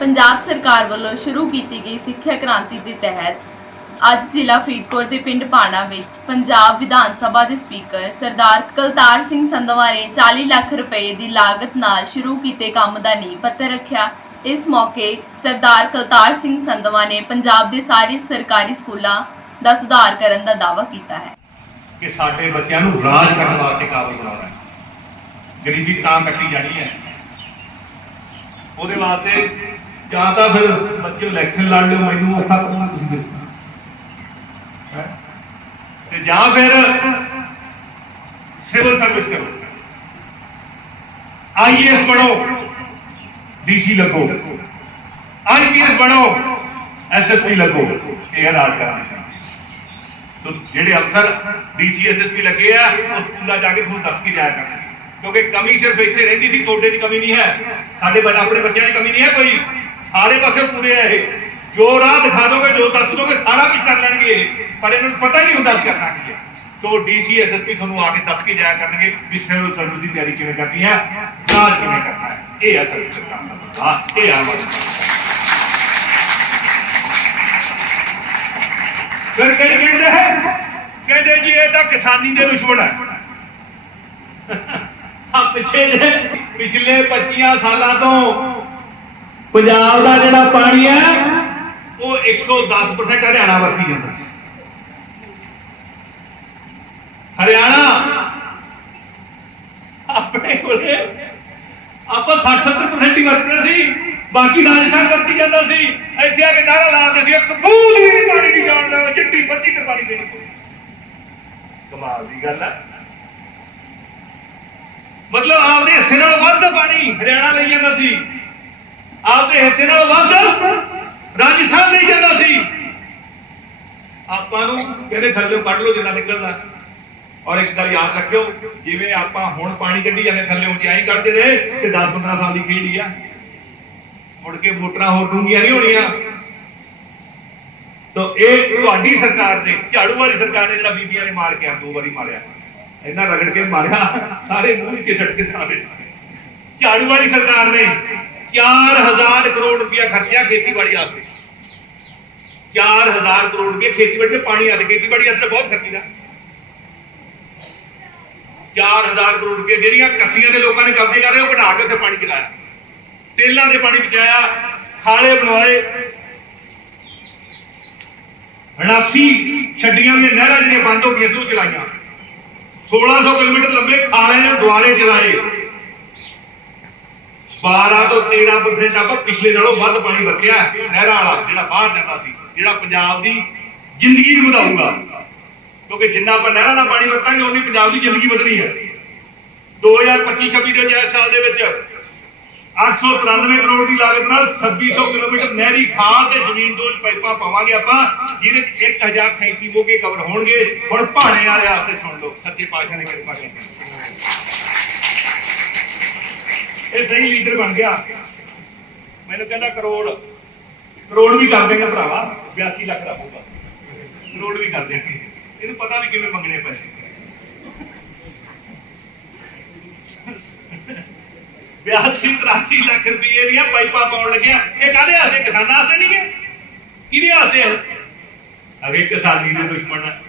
ਪੰਜਾਬ ਸਰਕਾਰ ਵੱਲੋਂ ਸ਼ੁਰੂ ਕੀਤੀ ਗਈ ਸਿੱਖਿਆ ਕ੍ਰਾਂਤੀ ਦੇ ਤਹਿਤ ਅੱਜ ਜ਼ਿਲ੍ਹਾ ਫਰੀਦਕੋਟ ਦੇ ਪਿੰਡ ਪਾਣਾ ਵਿੱਚ ਪੰਜਾਬ ਵਿਧਾਨ ਸਭਾ ਦੇ ਸਪੀਕਰ ਸਰਦਾਰ ਕਲਤਾਰ ਸਿੰਘ ਸੰਧਵਾ ਨੇ 40 ਲੱਖ ਰੁਪਏ ਦੀ ਲਾਗਤ ਨਾਲ ਸ਼ੁਰੂ ਕੀਤੇ ਕੰਮ ਦਾ ਨੀਂਹ ਪੱਥਰ ਰੱਖਿਆ। ਇਸ ਮੌਕੇ ਸਰਦਾਰ ਕਲਤਾਰ ਸਿੰਘ ਸੰਧਵਾ ਨੇ ਪੰਜਾਬ ਦੇ ਸਾਰੇ ਸਰਕਾਰੀ ਸਕੂਲਾਂ ਦਾ ਸੁਧਾਰ ਕਰਨ ਦਾ ਦਾਅਵਾ ਕੀਤਾ ਹੈ। ਕਿ ਸਾਡੇ ਬੱਚਿਆਂ ਨੂੰ ਰਾਜ ਕਰਨ ਵਾਸਤੇ ਕਾਬਲ ਬਣਾਉਣਾ ਹੈ। ਗਰੀਬੀ ਤਾਂ ਕੱਟੀ ਜਾਣੀ ਹੈ। ਉਹਦੇ ਵਾਸਤੇ ਜਾਂ ਤਾਂ ਫਿਰ ਬੱਚੇ ਇਲੈਕਸ਼ਨ ਲੜ ਲਿਓ, ਮੈਨੂੰ ਔਖਾ ਕਰਨਾ ਤੁਸੀਂ ਦੇਖੋ ਤੇ ਜਾਂ ਫਿਰ ਸਿਵਲ ਸਰਵਿਸ ਕਰੋ। ਆਈਐਸ ਬਣੋ ਡੀਸੀ ਲੱਗੋ। ਆਈਪੀਐਸ ਬਣੋ ਐਸਐਸਪੀ ਲੱਗੋ। ਇਹ ਰਾਜ ਕਰਾਂਗੇ ਤੋ ਜਿਹੜੇ ਅਫਸਰ ਡੀਸੀਐਸਐਸਪੀ ਲੱਗੇ ਆ, ਉਹ ਸਕੂਲਾਂ ਜਾ ਕੇ ਤੁਹਾਨੂੰ ਦੱਸ ਕੇ ਜਾਇਆ ਕਰਨਗੇ। ਕਿਉਂਕਿ ਕਮੀ ਸਿਰਫ ਇੱਥੇ ਰਹਿੰਦੀ ਸੀ, ਤੁਹਾਡੇ ਦੀ ਕਮੀ ਨਹੀਂ ਹੈ। ਸਾਡੇ ਬੱਚੇ, ਆਪਣੇ ਬੱਚਿਆਂ ਦੀ ਕਮੀ ਨਹੀਂ ਹੈ ਕੋਈ। ਸਾਰੇ ਪਾਸੇ ਪੂਰੇ ਆ ਇਹ। ਜੋ ਰਾਹ ਦਿਖਾ ਦੋਗੇ, ਜੋ ਦੱਸ ਦੋਗੇ, ਸਾਰਾ ਕੁਝ ਕਰ ਲੈਣਗੇ ਇਹ। ਪਰ ਇਹਨਾਂ ਨੂੰ ਪਤਾ ਨਹੀਂ ਹੁੰਦਾ ਕਰਨਾ ਕੀ ਹੈ। ਤੋ ਡੀਸੀਐਸਐਸਪੀ ਤੁਹਾਨੂੰ ਆ ਕੇ ਦੱਸ ਕੇ ਜਾਇਆ ਕਰਨਗੇ ਵੀ ਸਿਵਲ ਸਰਵਿਸ ਦੀ ਤਿਆਰੀ ਕਿਵੇਂ ਕਰਨੀ ਹੈ ਰਾਜ ਕਿਵੇਂ ਕਰਨਾ ਹੈ। ਇਹ ਹੈ ਸਾਡੀ ਦਾ ਹਾਂ ਇਹ ਆ ਫਿਰ ਕਈ ਕਹਿੰਦੇ ਹੈ, ਕਹਿੰਦੇ ਜੀ, ਇਹ ਤਾਂ ਕਿਸਾਨੀ ਦੇ ਦੁਸ਼ਮਣ ਹੈ। ਆ ਪਿੱਛੇ ਪਿਛਲੇ 25 ਸਾਲਾਂ ਤੋਂ ਪੰਜਾਬ ਦਾ ਜਿਹੜਾ ਪਾਣੀ ਹੈ, ਉਹ 110% ਹਰਿਆਣਾ ਵਰਤੀ ਜਾਂਦਾ ਸੀ। ਹਰਿਆਣਾ, ਆਪਣੇ ਕੋਲੇ ਆਪਾਂ 60-70% ਹੀ ਵਰਤਦੇ ਸੀ, ਬਾਕੀ ਰਾਜਸਥਾਨ ਵਰਤੀ ਜਾਂਦਾ ਸੀ। ਇੱਥੇ ਆ ਕੇ ਨਾਰਾ ਲਾਉਂਦੇ ਸੀ, ਇੱਕ ਬੂੰਦ ਵੀ ਪਾਣੀ ਨਹੀਂ ਜਾਣਦਾ ਚਿੱਟੀ ਬੱਤੀ ਤੇ ਪਾਣੀ ਕਮਾਲ ਦੀ ਗੱਲ ਹੈ। ਮਤਲਬ ਆਪਦੇ ਹਿੱਸੇ ਵੱਧ ਪਾਣੀ ਹਰਿਆਣਾ ਲਈ ਜਾਂਦਾ ਸੀ। ਆਪਦੇ ਹਿੱਸੇ ਨਾਲ ਵੱਧ ਰਾਜਸਥਾਨ ਲਈ ਜਾਂਦਾ ਸੀ। ਆਪਾਂ ਨੂੰ ਕਹਿੰਦੇ ਥੱਲੇ ਕੱਢ ਲਓ ਜਿੰਨਾ ਨਿਕਲਦਾ। ਔਰ ਇੱਕ ਗੱਲ ਯਾਦ ਰੱਖਿਓ, ਜਿਵੇਂ ਆਪਾਂ ਹੁਣ ਪਾਣੀ ਕੱਢੀ ਜਾਂਦੇ, ਥੱਲੇ ਉਚਾਈ ਕਰਦੇ ਰਹੇ ਤੇ 10 15 ਸਾਲ ਦੀ ਖੇਡ ਆ। ਮੁੜ ਕੇ ਮੋਟਰਾਂ ਹੋਰ ਡੂੰਘੀਆਂ ਨਹੀਂ ਹੋਣੀਆਂ। ਤੋ ਇਹ ਤੁਹਾਡੀ ਸਰਕਾਰ ਨੇ, ਝਾੜੂ ਵਾਲੀ ਸਰਕਾਰ ਨੇ ਜਿਹੜਾ ਬੀਬੀਆਂ ਨੇ ਮਾਰ ਕੇ ਆ, ਦੋ ਵਾਰੀ ਮਾਰਿਆ। ਇੰਨਾ ਰਗੜ ਕੇ ਮਾਰਿਆ, ਸਾਰੇ ਮੂੰਹ ਕੇ ਕੇ ਸਾਰੇ ਝਾੜੂ ਵਾਲੀ ਸਰਕਾਰ ਨੇ 4000 ਕਰੋੜ ਰੁਪਇਆ ਖਰਚਿਆ ਖੇਤੀਬਾੜੀ ਵਾਸਤੇ। 4000 ਕਰੋੜ ਰੁਪਇਆ ਖੇਤੀਬਾੜੀ ਤੇ ਪਾਣੀ ਆ ਤੇ ਖੇਤੀਬਾੜੀ ਵਾਸਤੇ ਬਹੁਤ ਖਰਚੀਦਾ 4000 ਕਰੋੜ ਰੁਪਏ ਜਿਹੜੀਆਂ ਕੱਸੀਆਂ ਦੇ ਲੋਕਾਂ ਨੇ ਕਬਜ਼ੇ ਕਰ ਰਹੇ ਉਹ ਬਣਾ ਕੇ ਉੱਥੇ ਪਾਣੀ ਚਲਾਇਆ। ਤੇਲਾਂ ਦੇ ਪਾਣੀ ਪਹੁੰਚਾਇਆ, ਖਾਲੇ ਬਣਵਾਏ। 89 ਛੱਡੀਆਂ ਦੀਆਂ ਨਹਿਰਾਂ ਜਿਹੜੀਆਂ ਬੰਦ ਹੋ ਗਈਆਂ ਸੀ, ਉਹ ਚਲਾਈਆਂ। 1600 ਕਿਲੋਮੀਟਰ ਲੰਬੇ ਖਾਲੇ ਨੇ ਦੁਆਰੇ ਚਲਾਏ। 12 ਤੋਂ 13% ਆਪਾਂ ਪਿਛਲੇ ਨਾਲੋਂ ਵੱਧ ਪਾਣੀ ਵਰਤਿਆ ਨਹਿਰਾਂ ਵਾਲਾ, ਜਿਹੜਾ ਬਾਹਰ ਜਾਂਦਾ ਸੀ, ਜਿਹੜਾ ਪੰਜਾਬ ਦੀ ਜ਼ਿੰਦਗੀ ਨੂੰ ਵਧਾਊਗਾ। ਕਿਉਂਕਿ ਜਿੰਨਾ ਆਪਾਂ ਨਹਿਰਾਂ ਦਾ ਪਾਣੀ ਵਰਤਾਂਗੇ ਉਨੀ ਪੰਜਾਬ ਦੀ ਜ਼ਿੰਦਗੀ ਵਧਣੀ ਹੈ। 2025-26 ਦੇ ਜੈ ਸਾਲ ਦੇ ਵਿੱਚ 893 ਕਰੋੜ ਦੀ ਲਾਗਤ ਨਾਲ 2600 ਕਿਲੋਮੀਟਰ ਨਹਿਰੀ ਖਾਲ ਤੇ ਜ਼ਮੀਨ ਤੋਂ ਪਾਈਪਾਂ ਪਾਵਾਂਗੇ ਆਪਾਂ, ਜਿਹਦੇ ਚ 1037 ਮੋਗੇ ਕਵਰ ਹੋਣਗੇ। ਹੁਣ ਭਾਣੇ ਵਾਲੇ ਵਾਸਤੇ ਸੁਣ ਲਓ, ਸੱਚੇ ਪਾਤਸ਼ਾਹ ਨੇ ਕਿਰਪਾ ਕੀਤੀ ਇਹ ਸਹੀ ਲੀਡਰ ਬਣ ਗਿਆ। ਮੈਨੂੰ ਕਹਿੰਦਾ ਕਰੋੜ। ਕਰੋੜ ਵੀ ਕਰ ਦੇਗਾ ਭਰਾਵਾ 82 ਲੱਖ ਦਾ ਹੋਊਗਾ। ਕਰੋੜ ਵੀ ਕਰ ਦੇਣਗੇ। ਇਹਨੂੰ ਪਤਾ ਵੀ ਕਿਵੇਂ ਮੰਗਣੇ ਪੈਸੇ। 82 83 ਲੱਖ ਰੁਪਏ ਦੀਆਂ ਪਾਈਪਾਂ ਪਾਉਣ ਲੱਗਿਆ। ਇਹ ਕਾਹਦੇ ਆਸੇ ਕਿਸਾਨਾਂ ਆਸੇ ਨਹੀਂ ਹੈ ਕਿਹਦੇ ਆਸੇ ਹੈ ਅਗੇ ਕਿਸਾਨੀ ਦੇ ਦੁਸ਼ਮਣ ਹੈ